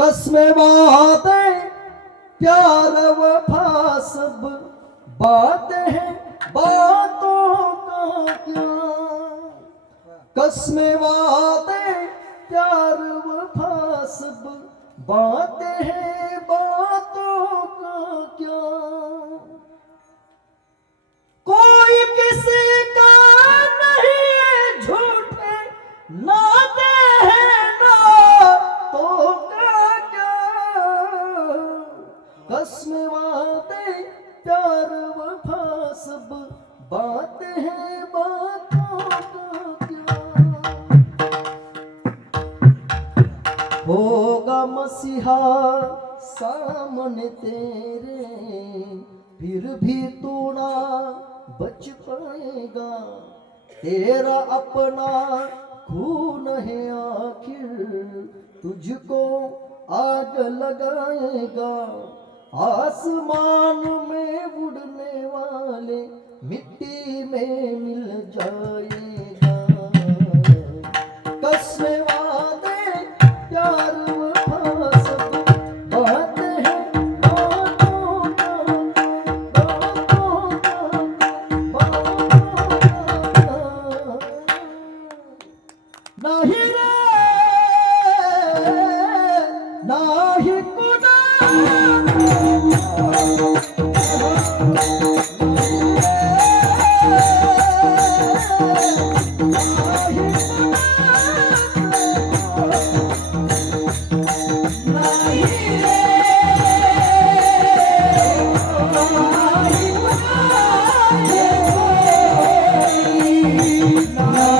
कसमे बाते प्यार वफा सब बातें हैं बातों का क्या कसमे बातें प्यार वफा सब बातें हैं बातों का क्या कोई किसी प्यार वफा सब बात है बातों का क्या। होगा मसीहा सामने तेरे फिर भी तोड़ा बच पाएगा। तेरा अपना खून है आखिर तुझको आग लगाएगा। आसमान में उड़ने वाले मिट्टी में मिल जाए। Lord.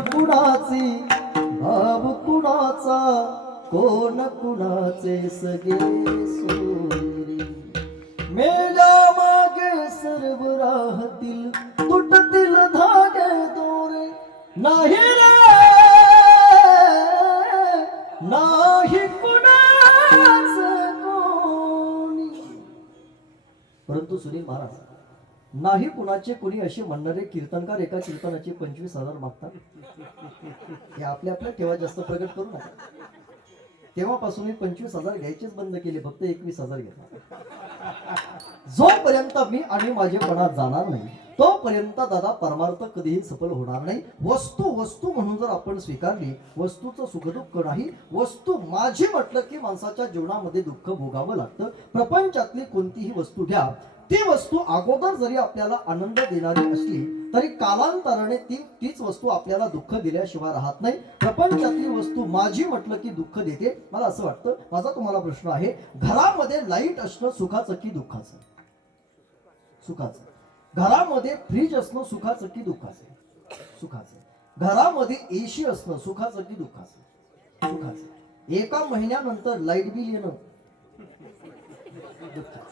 कुणाची? भाव कुणाचा? कोण कुणाचे सगळे सोयरी? मेल्या मागे सर्व राहतील तुटतील धागे दोरे. नाही रे नाही कुणाच कोणी? परंतु सुनील महाराज नाही कुणाचे कुणी असे म्हणणारे कीर्तनकार एका कीर्तनाचे पंचवीस हजार मागतात. हे आपल्या आपल्या तेव्हा जास्त प्रगट करू नका. तेव्हापासून मी पंचवीस हजार घ्यायचेच बंद केले फक्त एकवीस हजार घेतला. जोपर्यंत मी आणि माझेपणा जाणार नाही तोपर्यंत दादा परमार्थ कधीही सफल होणार नाही. वस्तू वस्तू म्हणून जर आपण स्वीकारली वस्तूचं सुखदुःख नाही वस्तू माझी म्हटलं की माणसाच्या जीवनामध्ये दुःख भोगावं लागतं. प्रपंचातली कोणतीही वस्तू घ्या ती वस्तू अगोदर जरी आपल्याला आनंद देणारी असली तरी कालांतराने ती तीच वस्तू आपल्याला दुःख दिल्याशिवाय राहत नाही. प्रपंचातली वस्तू माझी म्हटलं की दुःख देते. मला असं वाटतं माझा तुम्हाला प्रश्न आहे घरामध्ये लाइट असणं सुखाचं की दुःखाचं? सुखाचं. घरामध्ये फ्रीज असणं सुखाचं की दुःखाचं? सुखाचं. घरामध्ये एशी असणं सुखाचं की दुःखाचं? सुखाचं. एका महिन्यानंतर लाइट बिल येणं? दुःखाचं.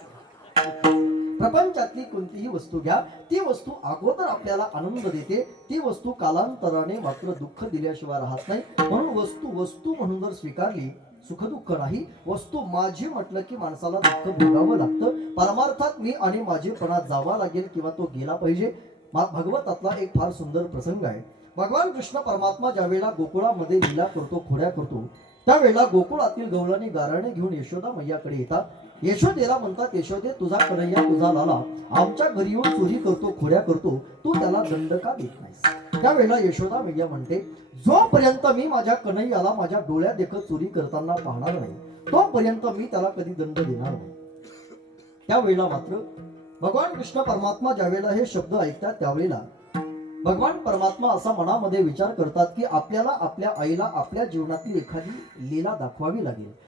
प्रपंचातली कोणतीही वस्तू घ्या ती वस्तू अगोदर आपल्याला आनंद देते ती वस्तू कालांतराने मात्र दुःख दिल्याशिवाय राहत नाही. म्हणून वस्तू वस्तू म्हणून जर स्वीकारली सुखदुःख नाही. वस्तू माझी म्हटलं की माणसाला दुःख भोगावं लागतं. परमार्थात मी आणि माझेपणा जावा लागेल किंवा तो गेला पाहिजे. मा- भागवतातला एक फार सुंदर प्रसंग आहे. भगवान कृष्ण परमात्मा ज्यावेळेला गोकुळामध्ये लीला करतो खोड्या करतो त्यावेळेला गोकुळातील गवळणी गाराणे घेऊन यशोदा मैयाकडे येतात. यशोदेला म्हणतात यशोदे तुझा कन्हैया तुझा लाला. आमच्या घरी येऊन चोरी करतो खोड्या करतो. तू त्याला दंड का देत नाहीस? त्यावेळेला यशोदा मैया म्हणते जोपर्यंत मी माझ्या कन्हैयाला माझ्या डोळ्या देखत चोरी करताना पाहणार नाही तोपर्यंत मी त्याला कधी दंड देणार नाही. त्यावेळेला मात्र भगवान कृष्ण परमात्मा ज्यावेळेला हे शब्द ऐकतात त्यावेळेला भगवान परमात्मा असा मनामध्ये विचार करतात की आपल्याला आपल्या आईला आपल्या जीवनातली एखादी लीला दाखवावी लागेल.